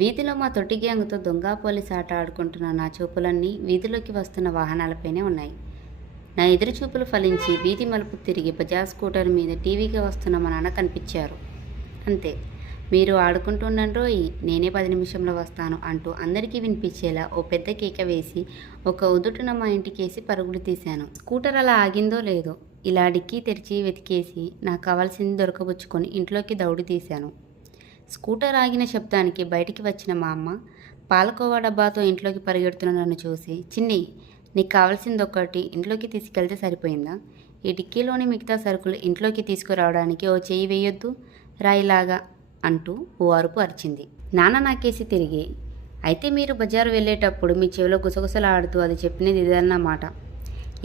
వీధిలో మా తొట్టి గ్యాంగ్తో దొంగ పోలీస్ ఆట ఆడుకుంటున్న నా చూపులన్నీ వీధిలోకి వస్తున్న వాహనాలపైనే ఉన్నాయి. నా ఎదురు చూపులు ఫలించి వీధి మలుపు తిరిగి బజాజ్ స్కూటర్ మీద టీవీగా వస్తున్న మా నాన్న కనిపించారు. అంతే, మీరు ఆడుకుంటుండండ్రోయ్, నేనే 10 నిమిషంలో వస్తాను అంటూ అందరికీ వినిపించేలా ఓ పెద్ద కేక వేసి ఒక ఉదుటున మా ఇంటికేసి పరుగులు తీశాను. స్కూటర్ అలా ఆగిందో లేదో ఇలా డిక్కీ తెరిచి వెతికేసి నాకు కావాల్సింది దొరకబుచ్చుకొని ఇంట్లోకి దౌడు తీశాను. స్కూటర్ ఆగిన శబ్దానికి బయటికి వచ్చిన మా అమ్మ పాలకోవా డబ్బాతో ఇంట్లోకి పరిగెడుతున్న నన్ను చూసి, చిన్ని, నీకు కావాల్సింది ఒక్కటి ఇంట్లోకి తీసుకెళ్తే సరిపోయిందా? ఈ డిక్కీలోని మిగతా సరుకులు ఇంట్లోకి తీసుకురావడానికి ఓ చెయ్యి వేయొద్దు రాయిలాగా అంటూ ఓ అరుపు అరిచింది. నాన్న నాకేసి తిరిగి, అయితే మీరు బజారు వెళ్ళేటప్పుడు మీ చెవిలో గుసగుసలాడుతూ అది చెప్పినది ఇదన్నమాట.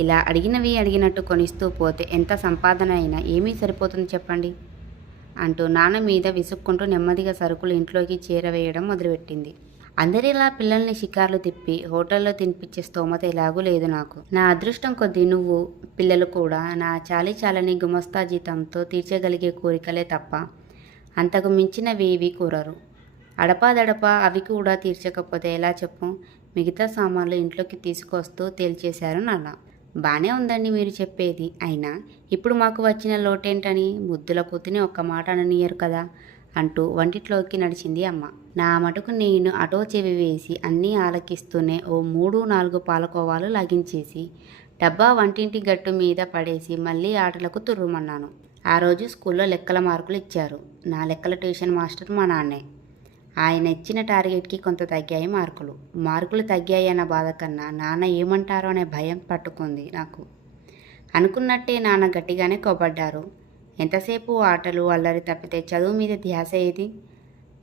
ఇలా అడిగినవి అడిగినట్టు కొనిస్తూ పోతే ఎంత సంపాదన అయినా ఏమీ సరిపోతుంది చెప్పండి అంటూ నాన్న మీద విసుక్కుంటూ నెమ్మదిగా సరుకులు ఇంట్లోకి చేరవేయడం మొదలుపెట్టింది. అందరిలా పిల్లల్ని షికార్లు తిప్పి హోటల్లో తినిపించే స్తోమత ఎలాగూ లేదు నాకు. నా అదృష్టం కొద్దీ నువ్వు పిల్లలు కూడా నా చాలని గుమస్తా జీతంతో తీర్చగలిగే కోరికలే తప్ప అంతకు మించినవేవి కోరరు. అడపాదడపా అవి కూడా తీర్చకపోతే ఎలా చెప్పు? మిగతా సామాన్లు ఇంట్లోకి తీసుకొస్తూ తేల్చేశారు నాన్న. బానే ఉందండి మీరు చెప్పేది, అయినా ఇప్పుడు మాకు వచ్చిన లోటేంటని ముద్దుల కూతుని ఒక్క మాట అననీయరు కదా అంటూ వంటిట్లోకి నడిచింది అమ్మ. నా మటుకు నేను అటో చెవి వేసి అన్నీ ఆలకిస్తూనే ఓ 3-4 పాలకోవాలు లాగించేసి డబ్బా వంటింటి గట్టు మీద పడేసి మళ్ళీ ఆటలకు తుర్రుమన్నాను. ఆ రోజు స్కూల్లో లెక్కల మార్కులు ఇచ్చారు. నా లెక్కల ట్యూషన్ మాస్టర్ మా నాన్నే. ఆయన ఇచ్చిన టార్గెట్కి కొంత తగ్గాయి మార్కులు తగ్గాయి అన్న బాధ కన్నా నాన్న ఏమంటారో అనే భయం పట్టుకుంది నాకు. అనుకున్నట్టే నాన్న గట్టిగానే కోపడ్డారు. ఎంతసేపు ఆటలు అల్లరి తప్పితే చదువు మీద ధ్యాస ఏది?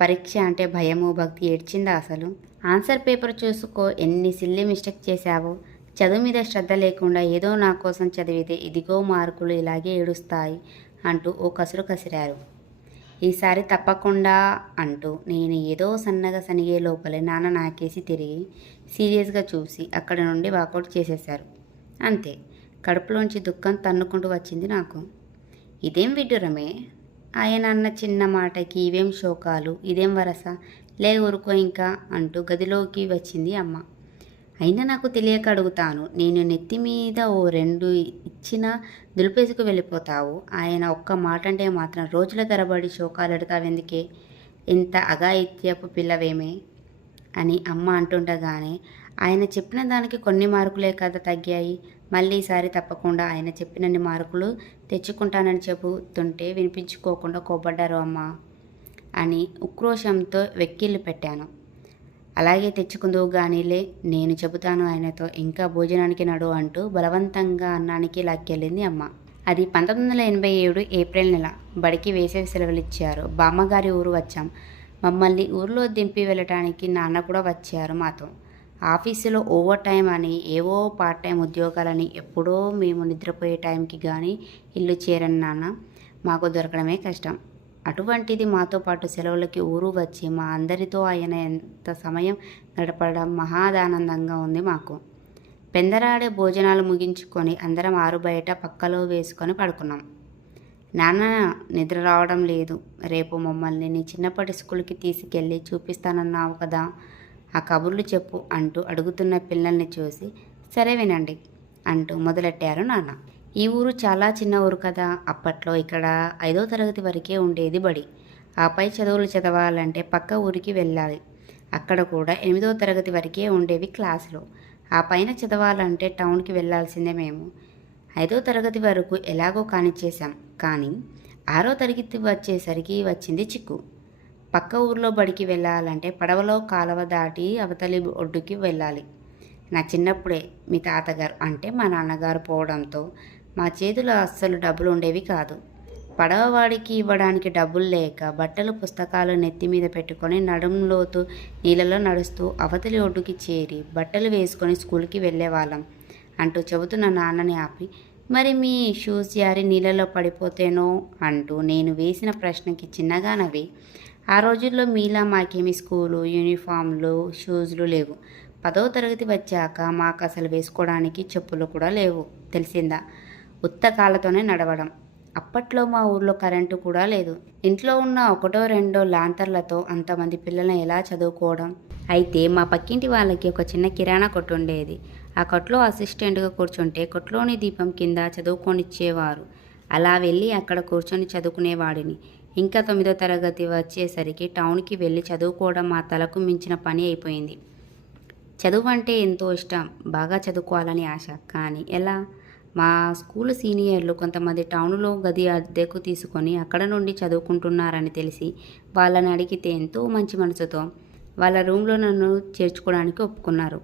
పరీక్ష అంటే భయము భక్తి ఏడ్చిందా అసలు? ఆన్సర్ పేపర్ చూసుకో, ఎన్ని సిల్లీ మిస్టేక్ చేశావో. చదువు మీద శ్రద్ధ లేకుండా ఏదో నా కోసం చదివితే ఇదిగో మార్కులు ఇలాగే ఏడుస్తాయి అంటూ ఓ కసురు కసిరారు. ఈసారి తప్పకుండా అంటూ నేను ఏదో సన్నగా సనిగే లోపలే నాన్న నాకేసి తిరిగి సీరియస్గా చూసి అక్కడ నుండి వాకౌట్ చేసేశారు. అంతే, కడుపులోంచి దుఃఖం తన్నుకుంటూ వచ్చింది నాకు. ఇదేం విడ్డూరమే, ఆయన అన్న చిన్న మాటకి ఇవేం శోకాలు, ఇదేం వరస, లే ఊరుకో ఇంకా అంటూ గదిలోకి వచ్చింది అమ్మ. అయినా నాకు తెలియక అడుగుతాను, నేను నెత్తి మీద ఓ 2 ఇచ్చినా దులిపేసుకు వెళ్ళిపోతావు. ఆయన ఒక్క మాట అంటే మాత్రం రోజుల తరబడి శోకాలెడతావెందుకే? ఇంత అఘాయిత్యపు పిల్లవేమే అని అమ్మ అంటుండగానే, ఆయన చెప్పిన దానికి కొన్ని మార్కులే కదా తగ్గాయి, మళ్ళీ ఈసారి తప్పకుండా ఆయన చెప్పినన్ని మార్కులు తెచ్చుకుంటానని చెబుతుంటే వినిపించుకోకుండా కోపడ్డారు అమ్మ అని ఉక్రోషంతో వెక్కిళ్ళు పెట్టాను. అలాగే తెచ్చుకుందువు గానీలే, నేను చెబుతాను ఆయనతో, ఇంకా భోజనానికి నడు అంటూ బలవంతంగా అన్నానికి లాక్కెళ్ళింది అమ్మ. అది 1987 ఏప్రిల్ నెల. బడికి వేసవి సెలవులు ఇచ్చారు. బామ్మగారి ఊరు వచ్చాం. మమ్మల్ని ఊరిలో దింపి వెళ్ళటానికి నాన్న కూడా వచ్చారు మాతో. ఆఫీసులో ఓవర్ టైం అని ఏవో పార్ట్ టైం ఉద్యోగాలని ఎప్పుడో మేము నిద్రపోయే టైంకి కానీ ఇల్లు చేరని నాన్న మాకు దొరకడమే కష్టం. అటువంటిది మాతో పాటు సెలవులకి ఊరు వచ్చి మా అందరితో ఆయన ఎంత సమయం గడపడం మహాదానందంగా ఉంది మాకు. పెందరాడే భోజనాలు ముగించుకొని అందరం ఆరు బయట పక్కలో వేసుకొని పడుకున్నాం. నాన్న నిద్ర రావడం లేదు. రేపు మమ్మల్ని నీ చిన్నప్పటి స్కూల్కి తీసుకెళ్ళి చూపిస్తానన్నావు కదా, ఆ కబుర్లు చెప్పు అంటూ అడుగుతున్న పిల్లల్ని చూసి, సరే వినండి అంటూ మొదలెట్టారు నాన్న. ఈ ఊరు చాలా చిన్న ఊరు కదా. అప్పట్లో ఇక్కడ 5వ తరగతి వరకే ఉండేది బడి. ఆపై చదువులు చదవాలంటే పక్క ఊరికి వెళ్ళాలి. అక్కడ కూడా 8వ తరగతి వరకే ఉండేవి క్లాసులు. ఆ పైన చదవాలంటే టౌన్కి వెళ్ళాల్సిందే. మేము 5వ తరగతి వరకు ఎలాగో కానిచ్చేశాం. కానీ 6వ తరగతి వచ్చేసరికి వచ్చింది చిక్కు. పక్క ఊర్లో బడికి వెళ్ళాలంటే పడవలో కాలువ దాటి అవతలి ఒడ్డుకి వెళ్ళాలి. నా చిన్నప్పుడే మీ తాతగారు అంటే మా నాన్నగారు పోవడంతో మా చేతిలో అస్సలు డబ్బులు ఉండేవి కాదు. పడవవాడికి ఇవ్వడానికి డబ్బులు లేక బట్టలు పుస్తకాలు నెత్తి మీద పెట్టుకొని నడుంలోతు నీళ్ళలో నడుస్తూ అవతలి ఒడ్డుకి చేరి బట్టలు వేసుకొని స్కూల్కి వెళ్ళేవాళ్ళం అంటూ చెబుతున్న నాన్నని ఆపి, మరి మీ షూస్ జారి నీళ్ళలో పడిపోతేనో అంటూ నేను వేసిన ప్రశ్నకి చిన్నగా నవ్వి, ఆ రోజుల్లో మీలా మాకేమీ స్కూలు యూనిఫామ్లు షూస్లు లేవు. 10వ తరగతి వచ్చాక మాకు అసలు వేసుకోవడానికి చెప్పులు కూడా లేవు తెలిసిందా. ఉత్త కాళ్ళతోనే నడవడం. అప్పట్లో మా ఊర్లో కరెంటు కూడా లేదు. ఇంట్లో ఉన్న ఒకటో రెండో లాంతర్లతో అంతమంది పిల్లల్ని ఎలా చదువుకోవడం? అయితే మా పక్కింటి వాళ్ళకి ఒక చిన్న కిరాణా కొట్టు ఉండేది. ఆ కొట్లో అసిస్టెంట్గా కూర్చుంటే కొట్లోని దీపం కింద చదువుకొనిచ్చేవారు. అలా వెళ్ళి అక్కడ కూర్చొని చదువుకునేవాడిని. ఇంకా 9వ తరగతి వచ్చేసరికి టౌన్కి వెళ్ళి చదువుకోవడం మా తలకు మించిన పని అయిపోయింది. చదువు అంటే ఎంతో ఇష్టం, బాగా చదువుకోవాలని ఆశ. కానీ ఎలా? మా స్కూల్ సీనియర్లు కొంతమంది టౌన్లో గది అద్దెకు తీసుకొని అక్కడ నుండి చదువుకుంటున్నారని తెలిసి వాళ్ళని అడిగితే ఎంతో మంచి మనసుతో వాళ్ళ రూమ్లో నన్ను చేర్చుకోవడానికి ఒప్పుకున్నారు.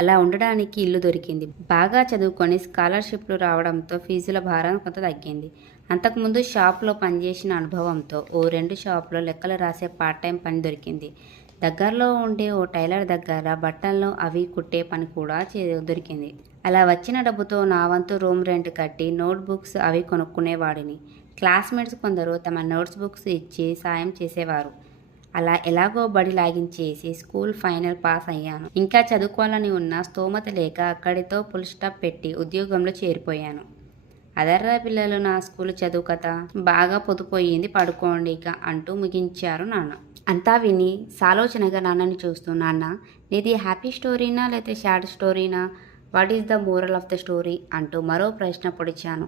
అలా ఉండడానికి ఇల్లు దొరికింది. బాగా చదువుకొని స్కాలర్షిప్లు రావడంతో ఫీజుల భారం కొంత తగ్గింది. అంతకుముందు షాప్లో పనిచేసిన అనుభవంతో ఓ 2 షాపులో లెక్కలు రాసే పార్ట్ టైం పని దొరికింది. దగ్గరలో ఉండే ఓ టైలర్ దగ్గర బట్టలను అవి కుట్టే పని కూడా దొరికింది. అలా వచ్చిన డబ్బుతో నా వంతు రూమ్ రెంట్ కట్టి నోట్ బుక్స్ అవి కొనుక్కునేవాడిని. క్లాస్మేట్స్ కొందరు తమ నోట్స్ బుక్స్ ఇచ్చి సాయం చేసేవారు. అలా ఎలాగో బడి లాగించేసి స్కూల్ ఫైనల్ పాస్ అయ్యాను. ఇంకా చదువుకోవాలని ఉన్న స్తోమత లేక అక్కడితో ఫుల్ స్టాప్ పెట్టి ఉద్యోగంలో చేరిపోయాను. అదర్రా పిల్లలు, నా స్కూల్ చదువు కథ బాగా పొదుపోయింది, పడుకోండి ఇక అంటూ ముగించారు నాన్న. అంతా విని సాలోచనగా నాన్నని చూస్తూ, నాన్న నీది హ్యాపీ స్టోరీనా లేకపోతే సాడ్ స్టోరీనా? What is the moral of the story అంటూ మరో ప్రశ్న పొడిచాను.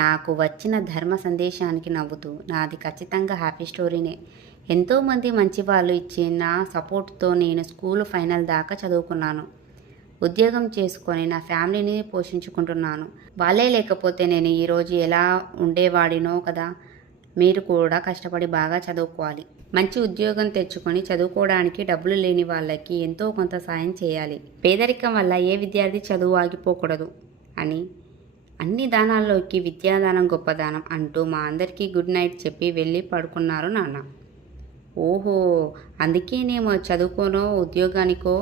నాకు వచ్చిన ధర్మ సందేశానికి నవ్వుతూ, నాది ఖచ్చితంగా హ్యాపీ స్టోరీనే. ఎంతోమంది మంచివాళ్ళు ఇచ్చిన సపోర్ట్తో నేను స్కూల్ ఫైనల్ దాకా చదువుకున్నాను. ఉద్యోగం చేసుకొని నా ఫ్యామిలీని పోషించుకుంటున్నాను. వాళ్ళే లేకపోతే నేను ఈరోజు ఎలా ఉండేవాడినో కదా. మీరు కూడా కష్టపడి బాగా చదువుకోవాలి. మంచి ఉద్యోగం తెచ్చుకొని చదువుకోవడానికి డబ్బులు లేని వాళ్ళకి ఎంతో కొంత సాయం చేయాలి. పేదరికం వల్ల ఏ విద్యార్థి చదువు ఆగిపోకూడదు అని అన్ని దానాల్లోకి విద్యాదానం గొప్పదానం అంటూ మా అందరికీ గుడ్ నైట్ చెప్పి వెళ్ళి పడుకున్నారు నాన్న. ఓహో, అందుకేనేమో చదువుకోనో ఉద్యోగానికో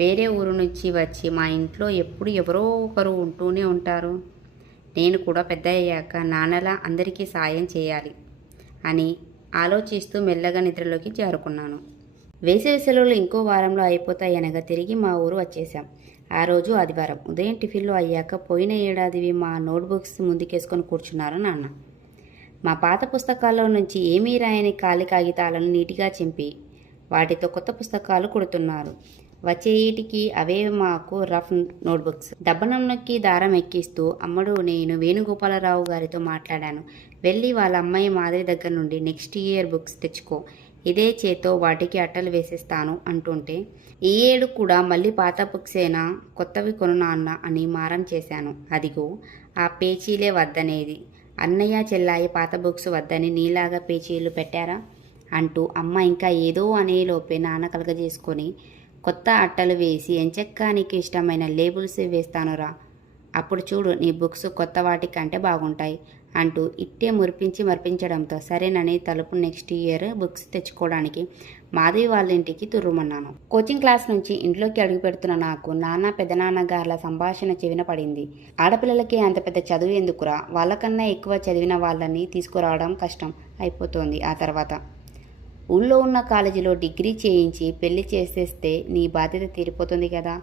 వేరే ఊరు నుంచి వచ్చి మా ఇంట్లో ఎప్పుడు ఎవరో ఒకరు ఉంటూనే ఉంటారు. నేను కూడా పెద్ద అయ్యాక నాన్నలా అందరికీ సాయం చేయాలి అని ఆలోచిస్తూ మెల్లగా నిద్రలోకి జారుకున్నాను. వేసవి సెలవులు ఇంకో వారంలో అయిపోతాయనగా తిరిగి మా ఊరు వచ్చేసాం. ఆ రోజు ఆదివారం. ఉదయం టిఫిన్లు అయ్యాక పోయిన ఏడాదివి మా నోట్బుక్స్ ముందుకేసుకొని కూర్చున్నారు నాన్న. మా పాత పుస్తకాల్లో నుంచి ఏమీ రాయని ఖాళీ కాగితాలను నీటిగా చింపి వాటితో కొత్త పుస్తకాలు కుడుతున్నారు. వచ్చే ఏటికి అవే మాకు రఫ్ నోట్బుక్స్. దబ్బనం నొక్కి దారం ఎక్కిస్తూ అమ్మడు నేను వేణుగోపాలరావు గారితో మాట్లాడాను. వెళ్ళి వాళ్ళ అమ్మాయి మాదిరి దగ్గర నుండి నెక్స్ట్ ఇయర్ బుక్స్ తెచ్చుకో, ఇదే చేతో వాటికి అట్టలు వేసేస్తాను అంటుంటే, ఈ ఏడు కూడా మళ్ళీ పాత బుక్సేనా, కొత్తవి కొను నాన్న అని మారం చేశాను. అదిగో ఆ పేచీలే వద్దనేది. అన్నయ్య చెల్లాయి పాత బుక్స్ వద్దని నీలాగా పేచీలు పెట్టారా అంటూ అమ్మ ఇంకా ఏదో అనేలోపే నాన్న కలగజేసుకొని కొత్త అట్టలు వేసి, ఎంచక్కా నీకు ఇష్టమైన లేబుల్స్ వేస్తానురా, అప్పుడు చూడు నీ బుక్స్ కొత్త వాటి కంటే బాగుంటాయి అంటూ ఇట్టే మరిపించడంతో సరేనని తలుపు నెక్స్ట్ ఇయర్ బుక్స్ తెచ్చుకోవడానికి మాధవి వాళ్ళ ఇంటికి తుర్రుమన్నాను. కోచింగ్ క్లాస్ నుంచి ఇంట్లోకి అడుగు పెడుతున్న నాకు నాన్న పెదనాన్నగార్ల సంభాషణ చెవిన పడింది. ఆడపిల్లలకి అంత పెద్ద చదువు ఎందుకురా, వాళ్ళకన్నా ఎక్కువ చదివిన వాళ్ళని తీసుకురావడం కష్టం అయిపోతుంది. ఆ తర్వాత ఊళ్ళో ఉన్న కాలేజీలో డిగ్రీ చేయించి పెళ్లి చేసేస్తే నీ బాధ్యత తీరిపోతుంది కదా.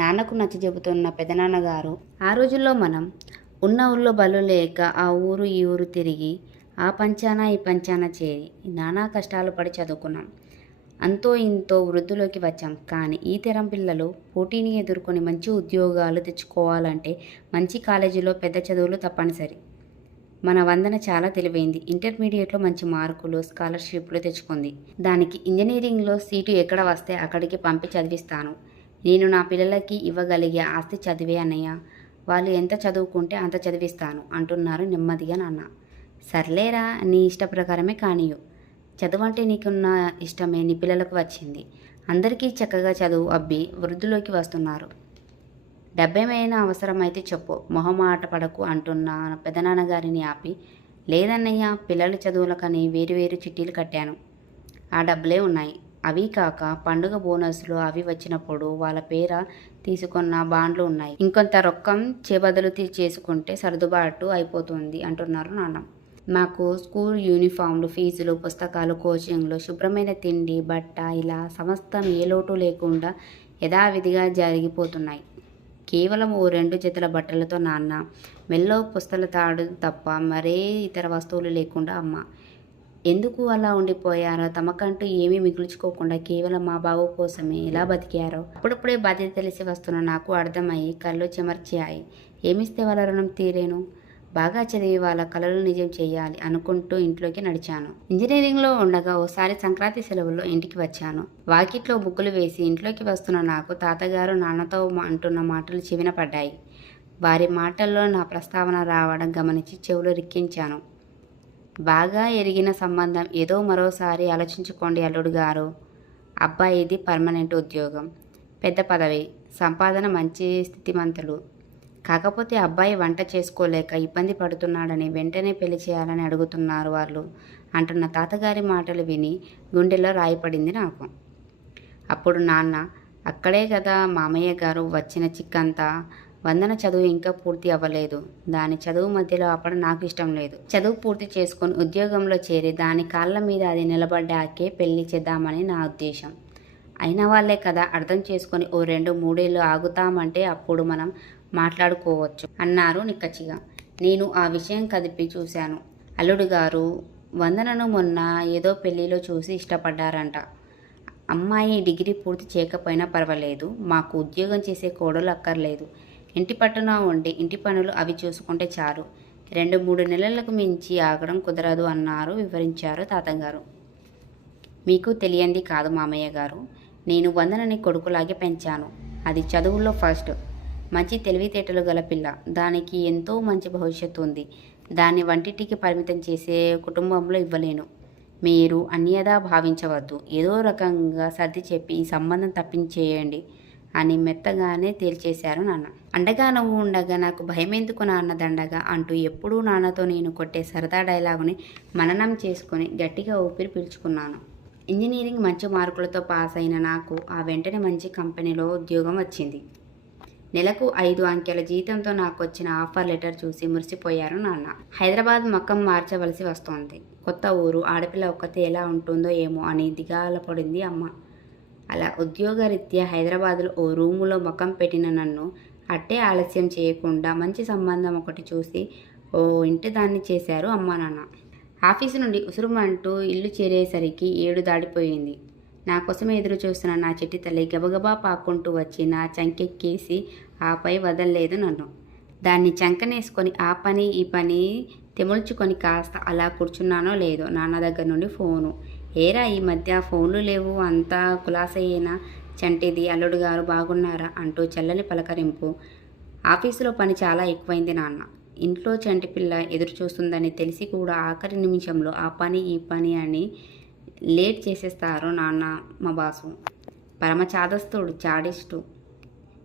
నాన్నకు నచ్చజెబుతున్న పెదనాన్నగారు, ఆ రోజుల్లో మనం ఉన్న ఊళ్ళో బలు లేక ఆ ఊరు ఈ ఊరు తిరిగి ఆ పంచాన ఈ పంచాన చేరి నానా కష్టాలు పడి చదువుకున్నాం. అంతో ఇంతో వృద్ధిలోకి వచ్చాం. కానీ ఈ తరం పిల్లలు పోటీని ఎదుర్కొని మంచి ఉద్యోగాలు తెచ్చుకోవాలంటే మంచి కాలేజీలో పెద్ద చదువులు తప్పనిసరి. మన వందన చాలా తెలివైంది. ఇంటర్మీడియట్లో మంచి మార్కులు, స్కాలర్షిప్లు తెచ్చుకుంది. దానికి ఇంజనీరింగ్లో సీటు ఎక్కడ వస్తే అక్కడికి పంపి చదివిస్తాను. నేను నా పిల్లలకి ఇవ్వగలిగే ఆస్తి చదివే అన్నయ్య. వాళ్ళు ఎంత చదువుకుంటే అంత చదివిస్తాను అంటున్నారు నెమ్మదిగా నాన్న. సర్లేరా, నీ ఇష్ట ప్రకారమే కానీయు. చదువు అంటే నీకున్న ఇష్టమే నీ పిల్లలకు వచ్చింది. అందరికీ చక్కగా చదువు అబ్బి వృద్ధిలోకి వస్తున్నారు. డబ్బేమైనా అవసరమైతే చెప్పు, మొహమాట పడకు అంటున్న పెదనాన్నగారిని ఆపి, లేదన్నయ్య, పిల్లల చదువులకని వేరు చిట్టీలు కట్టాను, ఆ డబ్బులే ఉన్నాయి. అవి కాక పండుగ బోనస్లు అవి వచ్చినప్పుడు వాళ్ళ పేర తీసుకున్న బాండ్లు ఉన్నాయి. ఇంకొంత రొక్కం చేబదులు చేసుకుంటే సర్దుబాటు అయిపోతుంది అంటున్నారు నాన్న. నాకు స్కూల్ యూనిఫామ్లు, ఫీజులు, పుస్తకాలు, కోచింగ్లు, శుభ్రమైన తిండి, బట్ట ఇలా సమస్తం ఏ లోటు లేకుండా యథావిధిగా జరిగిపోతున్నాయి. కేవలం ఓ 2 జతల బట్టలతో నాన్న, మెల్లో పుస్తల తాడు తప్ప మరే ఇతర వస్తువులు లేకుండా అమ్మ. ఎందుకు అలా ఉండిపోయారో, తమకంటూ ఏమీ మిగుల్చుకోకుండా కేవలం మా బాబు కోసమే ఎలా బతికారో అప్పుడప్పుడే బాధ్యత తెలిసి వస్తున్న నాకు అర్థమయ్యి కళ్ళు చెమర్చాయి. ఏమిస్తే వాళ్ళ రుణం తీరేను? బాగా చదివి వాళ్ళ కలలు నిజం చేయాలి అనుకుంటూ ఇంట్లోకి నడిచాను. ఇంజనీరింగ్లో ఉండగా ఓసారి సంక్రాంతి సెలవుల్లో ఇంటికి వచ్చాను. వాకిట్లో ముగ్గులు వేసి ఇంట్లోకి వస్తున్న నాకు తాతగారు నాన్నతో అంటున్న మాటలు చెవిన పడ్డాయి. వారి మాటల్లో నా ప్రస్తావన రావడం గమనించి చెవులు రిక్కించాను. బాగా ఎరిగిన సంబంధం ఏదో మరోసారి ఆలోచించుకోండి అల్లుడు గారు. అబ్బాయిది పర్మనెంట్ ఉద్యోగం, పెద్ద పదవి, సంపాదన, మంచి స్థితిమంతులు. కాకపోతే అబ్బాయి వంట చేసుకోలేక ఇబ్బంది పడుతున్నాడని వెంటనే పెళ్లి చేయాలని అడుగుతున్నారు వాళ్ళు అంటున్న తాతగారి మాటలు విని గుండెలో రాయిపడింది నాకు. అప్పుడు నాన్న, అక్కడే కదా మామయ్య గారు వచ్చిన చిక్కంతా. వందన చదువు ఇంకా పూర్తి అవ్వలేదు. దాని చదువు మధ్యలో ఆపడం నాకు ఇష్టం లేదు. చదువు పూర్తి చేసుకొని ఉద్యోగంలో చేరి దాని కాళ్ళ మీద అది నిలబడ్డాకే పెళ్లి చేద్దామని నా ఉద్దేశం. అయిన వాళ్ళే కదా, అర్థం చేసుకొని ఓ 2-3 ఏళ్ళు ఆగుతామంటే అప్పుడు మనం మాట్లాడుకోవచ్చు అన్నారు నిక్కచ్చిగా. నేను ఆ విషయం కదిపి చూశాను. అల్లుడు గారు వందనను మొన్న ఏదో పెళ్లిలో చూసి ఇష్టపడ్డారంట. అమ్మాయి డిగ్రీ పూర్తి చేయకపోయినా పర్వాలేదు, మాకు ఉద్యోగం చేసే కోడలు అక్కర్లేదు. ఇంటి పట్టున ఉండి ఇంటి పనులు అవి చూసుకుంటే చాలు. 2-3 నెలలకు మించి ఆగడం కుదరదు అన్నారు వివరించారు తాతగారు. మీకు తెలియంది కాదు మామయ్య గారు, నేను వందనని కొడుకులాగే పెంచాను. అది చదువుల్లో ఫస్ట్, మంచి తెలివితేటలు గల పిల్ల. దానికి ఎంతో మంచి భవిష్యత్తు ఉంది. దాన్ని వంటింటికి పరిమితం చేసే కుటుంబంలో ఇవ్వలేను. మీరు అన్యదా భావించవద్దు. ఏదో రకంగా సర్ది చెప్పి ఈ సంబంధం తప్పించేయండి అని మెత్తగానే తేల్చేశారు నాన్న. అండగా నువ్వు ఉండగా నాకు భయమెందుకు నాన్న దండగా అంటూ ఎప్పుడూ నాన్నతో నేను కొట్టే సరదా డైలాగుని మననం చేసుకొని గట్టిగా ఊపిరి పీల్చుకున్నాను. ఇంజనీరింగ్ మంచి మార్కులతో పాస్ అయిన నాకు ఆ వెంటనే మంచి కంపెనీలో ఉద్యోగం వచ్చింది. నెలకు 5 అంకెల జీతంతో నాకు వచ్చిన ఆఫర్ లెటర్ చూసి మురిసిపోయారు నాన్న. హైదరాబాద్ మకం మార్చవలసి వస్తోంది. కొత్త ఊరు, ఆడపిల్ల ఒక్కతే ఎలా ఉంటుందో ఏమో అని దిగాల పడింది అమ్మ. అలా ఉద్యోగరీత్యా హైదరాబాద్లో ఓ రూములో మకం పెట్టిన నన్ను అట్టే ఆలస్యం చేయకుండా మంచి సంబంధం ఒకటి చూసి ఓ ఇంటి దాన్ని చేశారు అమ్మా నాన్న. ఆఫీసు నుండి ఉసురుమంటూ ఇల్లు చేరేసరికి 7 దాటిపోయింది. నా కోసం ఎదురు చూస్తున్న నా చిట్టి తల్లి గబగబా పాక్కుంటూ వచ్చి నా చంకెక్కేసి ఆపై వదల్లేదు నన్ను. దాన్ని చంకనేసుకొని ఆ పని ఈ పని తెముల్చుకొని కాస్త అలా కూర్చున్నానో లేదో నాన్న దగ్గర నుండి ఫోను. ఏరా ఈ మధ్య ఫోన్లు లేవు, అంతా కులాసయ్యేనా చంటిది, అల్లుడు గారు బాగున్నారా అంటూ చల్లని పలకరింపు. ఆఫీసులో పని చాలా ఎక్కువైంది నాన్న. ఇంట్లో చంటి పిల్ల ఎదురు చూస్తుందని తెలిసి కూడా ఆఖరి నిమిషంలో ఆ పని ఈ పని అని లేట్ చేసేస్తారు నాన్న. మా బాసు పరమ చాదస్తుడు, చాడిస్టు.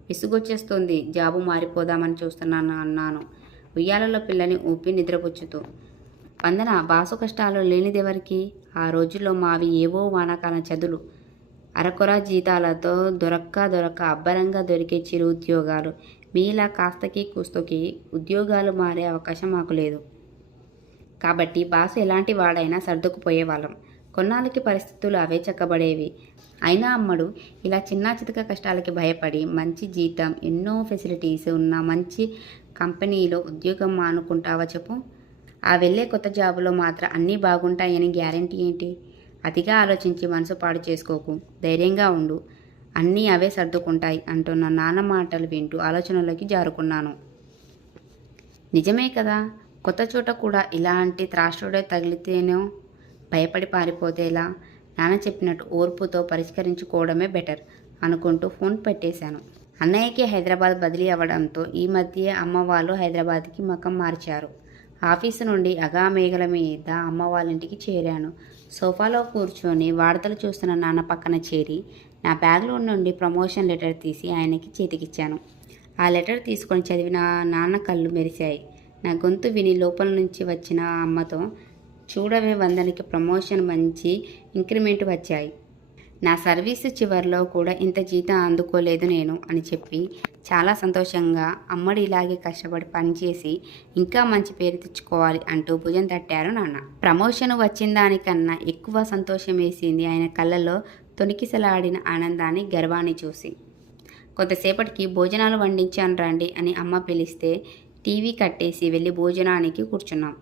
విసుగొచ్చేస్తుంది, జాబు మారిపోదామని చూస్తున్నాను అన్నాను ఉయ్యాలలో పిల్లని ఊపి నిద్రపుచ్చుతూ. వందన, బాసు కష్టాలు లేనిదెవరికి? ఆ రోజుల్లో మావి ఏవో వానాకాలం చదువులు, అరకొర జీతాలతో దొరక్క అబ్బరంగా దొరికే చిరు ఉద్యోగాలు. మీలా కాస్తకి కూస్తకి ఉద్యోగాలు మారే అవకాశం మాకు లేదు. కాబట్టి బాసు ఎలాంటి వాడైనా సర్దుకుపోయేవాళ్ళం. కొన్నాళ్ళకి పరిస్థితులు అవే చక్కబడేవి. అయినా అమ్మడు ఇలా చిన్న చితక కష్టాలకి భయపడి మంచి జీతం, ఎన్నో ఫెసిలిటీస్ ఉన్న మంచి కంపెనీలో ఉద్యోగం మానుకుంటావా చెప్పు? ఆ వెళ్ళే కొత్త జాబులో మాత్రం అన్నీ బాగుంటాయని గ్యారంటీ ఏంటి? అతిగా ఆలోచించి మనసు పాడు చేసుకోకు, ధైర్యంగా ఉండు, అన్నీ అవే సర్దుకుంటాయి అంటున్న నాన్న మాటలు వింటూ ఆలోచనలోకి జారుకున్నాను. నిజమే కదా, కొత్త చోట కూడా ఇలాంటి త్రాష్ట్రుడే తగిలితేనో భయపడి పారిపోతే ఎలా? నాన్న చెప్పినట్టు ఓర్పుతో పరిష్కరించుకోవడమే బెటర్ అనుకుంటూ ఫోన్ పెట్టేశాను. అన్నయ్యకి హైదరాబాద్ బదిలీ అవ్వడంతో ఈ మధ్య అమ్మ వాళ్ళు హైదరాబాద్కి మకం మార్చారు. ఆఫీసు నుండి అగామేఘల మీద అమ్మ వాళ్ళ ఇంటికి చేరాను. సోఫాలో కూర్చొని వార్తలు చూస్తున్న నాన్న పక్కన చేరి నా బ్యాగ్లో నుండి ప్రమోషన్ లెటర్ తీసి ఆయనకి చేతికిచ్చాను. ఆ లెటర్ తీసుకొని చదివిన నాన్న కళ్ళు మెరిశాయి. నా గొంతు విని లోపల నుంచి వచ్చిన అమ్మతో, చూడవే వందనకి ప్రమోషన్, మంచి ఇంక్రిమెంట్ వచ్చాయి. నా సర్వీసు చివరిలో కూడా ఇంత జీతం అందుకోలేదు నేను అని చెప్పి చాలా సంతోషంగా, అమ్మడు ఇలాగే కష్టపడి పనిచేసి ఇంకా మంచి పేరు తెచ్చుకోవాలి అంటూ భుజం తట్టారు నాన్న. ప్రమోషన్ వచ్చిన దానికన్నా ఎక్కువ సంతోషం వేసింది ఆయన కళ్ళలో తొణికిసలాడిన ఆనందాన్ని, గర్వాన్ని చూసి. కొంతసేపటికి భోజనాలు వండించాను రండి అని అమ్మ పిలిస్తే టీవీ కట్టేసి వెళ్ళి భోజనానికి కూర్చున్నాం.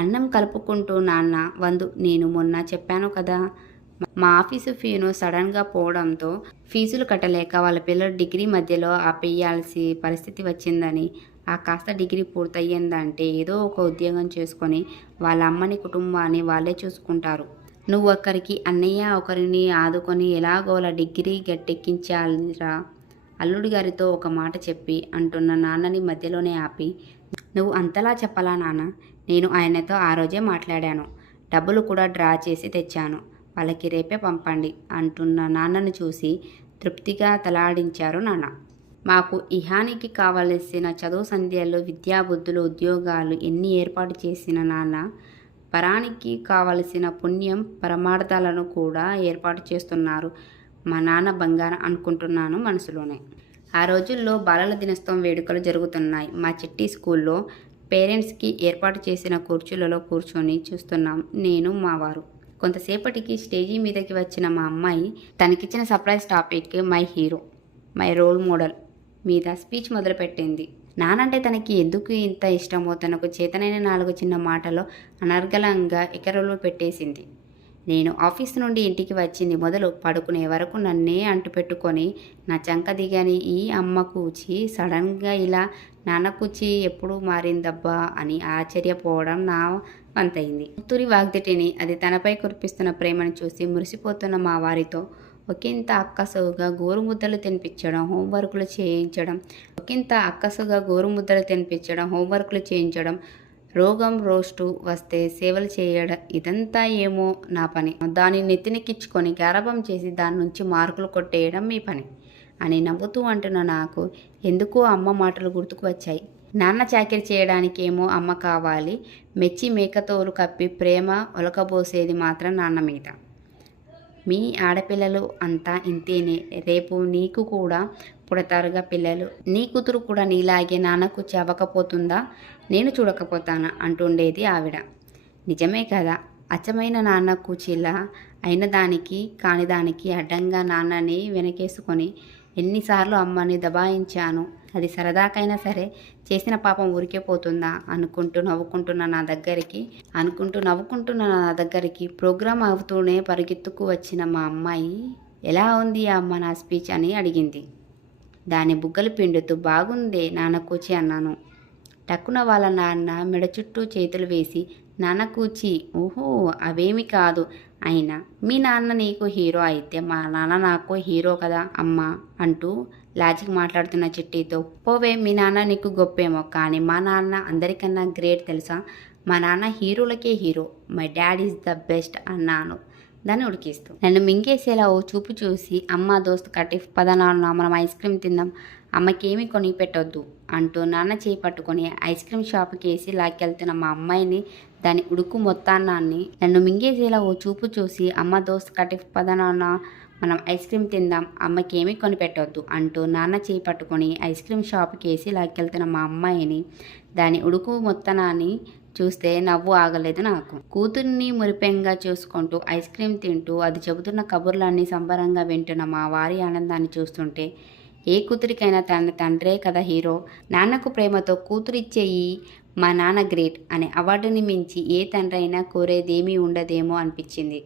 అన్నం కలుపుకుంటూ నాన్న వందు నేను మొన్న చెప్పాను కదా, మా ఆఫీసు ఫీను సడన్గా పోవడంతో ఫీజులు కట్టలేక వాళ్ళ పిల్లలు డిగ్రీ మధ్యలో ఆపేయాల్సి పరిస్థితి వచ్చిందని, ఆ కాస్త డిగ్రీ పూర్తయ్యిందంటే ఏదో ఒక ఉద్యోగం చేసుకొని వాళ్ళ అమ్మని కుటుంబాన్ని వాళ్ళే చూసుకుంటారు. నువ్వు ఒకరికి అన్నయ్య ఒకరిని ఆదుకొని ఎలాగోలా డిగ్రీ గట్టెక్కించాలిరా అల్లుడి గారితో ఒక మాట చెప్పి అంటున్న నాన్నని మధ్యలోనే ఆపి, నువ్వు అంతలా చెప్పలా నాన్న, నేను ఆయనతో ఆ రోజే మాట్లాడాను, డబ్బులు కూడా డ్రా చేసి తెచ్చాను, వాళ్ళకి రేపే పంపండి అంటున్న నాన్నను చూసి తృప్తిగా తలాడించారు నాన్న. మాకు ఇహానికి కావలసిన చదువు సంధ్యలు విద్యాబుద్ధులు ఉద్యోగాలు ఎన్ని ఏర్పాటు చేసిన నాన్న పరానికి కావలసిన పుణ్యం పరమార్థాలను కూడా ఏర్పాటు చేస్తున్నారు. మా నాన్న బంగారం అనుకుంటున్నాను మనసులోనే. ఆ రోజుల్లో బాలల దినోత్సవం వేడుకలు జరుగుతున్నాయి. మా చిట్టి స్కూల్లో పేరెంట్స్కి ఏర్పాటు చేసిన కుర్చీలలో కూర్చొని చూస్తున్నాం నేను మా వారు. కొంతసేపటికి స్టేజీ మీదకి వచ్చిన మా అమ్మాయి తనకిచ్చిన surprise topic my hero my role model మీద స్పీచ్ మొదలుపెట్టింది. నానంటే తనకి ఎందుకు ఇంత ఇష్టమో తనకు చేతనైన 4 చిన్న మాటలో అనర్గళంగా ఎకరలు పెట్టేసింది. నేను ఆఫీస్ నుండి ఇంటికి వచ్చింది మొదలు పడుకునే వరకు నన్నే అంటుపెట్టుకొని నా చంక దిగని ఈ అమ్మ కూచి సడన్గా ఇలా నాన్న కూచి ఎప్పుడు మారిందబ్బా అని ఆశ్చర్యపోవడం నా వంతైంది. కూతురి వాగ్దిటిని అది తనపై కురిపిస్తున్న ప్రేమను చూసి మురిసిపోతున్న మా వారితో ఒకంత అక్కసుగా గోరుముద్దలు తినిపించడం, హోంవర్కులు చేయించడం, రోగం రోస్టు వస్తే సేవలు చేయడం, ఇదంతా ఏమో నా పని, దాన్ని నెత్తినెక్కించుకొని గారాబం చేసి దాని నుంచి మార్కులు కొట్టేయడం మీ పని అని నవ్వుతూ అంటున్న నాకు ఎందుకో అమ్మ మాటలు గుర్తుకు వచ్చాయి. నాన్న చాకిరీ చేయడానికి ఏమో అమ్మ కావాలి, మెచ్చి మేకతోలు కప్పి ప్రేమ ఒలకబోసేది మాత్రం నాన్న మీద. మీ ఆడపిల్లలు అంతా ఇంతేనే, రేపు నీకు కూడా పుడతారుగా పిల్లలు, నీ కూతురు కూడా నీలాగే నాన్నకు చవకపోతుందా, నేను చూడకపోతానా అంటుండేది ఆవిడ. నిజమే కదా, అచ్చమైన నాన్న కూచిలా అయిన దానికి కాని దానికి అడ్డంగా నాన్నని వెనకేసుకొని ఎన్నిసార్లు అమ్మని దబాయించాను. అది సరదాకైనా సరే చేసిన పాపం ఊరికే పోతుందా అనుకుంటూ నవ్వుకుంటున్న నా దగ్గరికి ప్రోగ్రాం అవుతూనే పరిగెత్తుకు వచ్చిన మా అమ్మాయి ఎలా ఉంది అమ్మ నా స్పీచ్ అని అడిగింది. దాని బుగ్గలు పిండుతూ బాగుందే నాన్న కూచి అన్నాను. టక్కున వాళ్ళ నాన్న మెడ చుట్టూ చేతులు వేసి నాన్న కూచి ఓహో అవేమి కాదు, అయినా మీ నాన్న నీకు హీరో అయితే మా నాన్న నాకు హీరో కదా అమ్మ అంటూ లాజిక్ మాట్లాడుతున్న చిట్టితో, పోవే మీ నాన్న నీకు గొప్పేమో కానీ మా నాన్న అందరికన్నా గ్రేట్ తెలుసా, మా నాన్న హీరోలకే hero, my dad is the best అన్నాను దాన్ని ఉడికిస్తూ. నన్ను మింగేసేలా ఓ చూపు చూసి అమ్మ దోస్తు కటిఫ్ పద నాన్న మనం ఐస్ క్రీమ్ తిందాం, అమ్మకేమీ కొని పెట్టొద్దు అంటూ నాన్న చేయి పట్టుకొని ఐస్ క్రీమ్ షాప్కి వేసి లాక్కెళ్తున్న మా అమ్మాయిని దాని ఉడుకు మొత్తాన్ని నన్ను మింగేసేలా ఓ చూపు చూసి అమ్మ దోస్తు కటిఫ్ పద నాన్న మనం ఐస్ క్రీమ్ తిందాం, అమ్మకేమీ కొని పెట్టొద్దు అంటూ నాన్న చేయి పట్టుకొని ఐస్ క్రీమ్ షాప్కి వేసి లాక్కెళ్తున్న మా అమ్మాయిని దాని ఉడుకు మొత్తాన్ని చూస్తే నవ్వు ఆగలేదు నాకు. కూతుర్ని మురిపెంగా చూసుకుంటూ ఐస్ క్రీమ్ తింటూ అది చెబుతున్న కబుర్లన్నీ సంబరంగా వింటున్న మా వారి ఆనందాన్ని చూస్తుంటే ఏ కూతురికైనా తన తండ్రే కదా హీరో, నాన్నకు ప్రేమతో కూతురిచ్చేయి మా నాన్న గ్రేట్ అనే అవార్డుని మించి ఏ తండ్రి అయినా కోరేదేమీ ఉండదేమో అనిపించింది.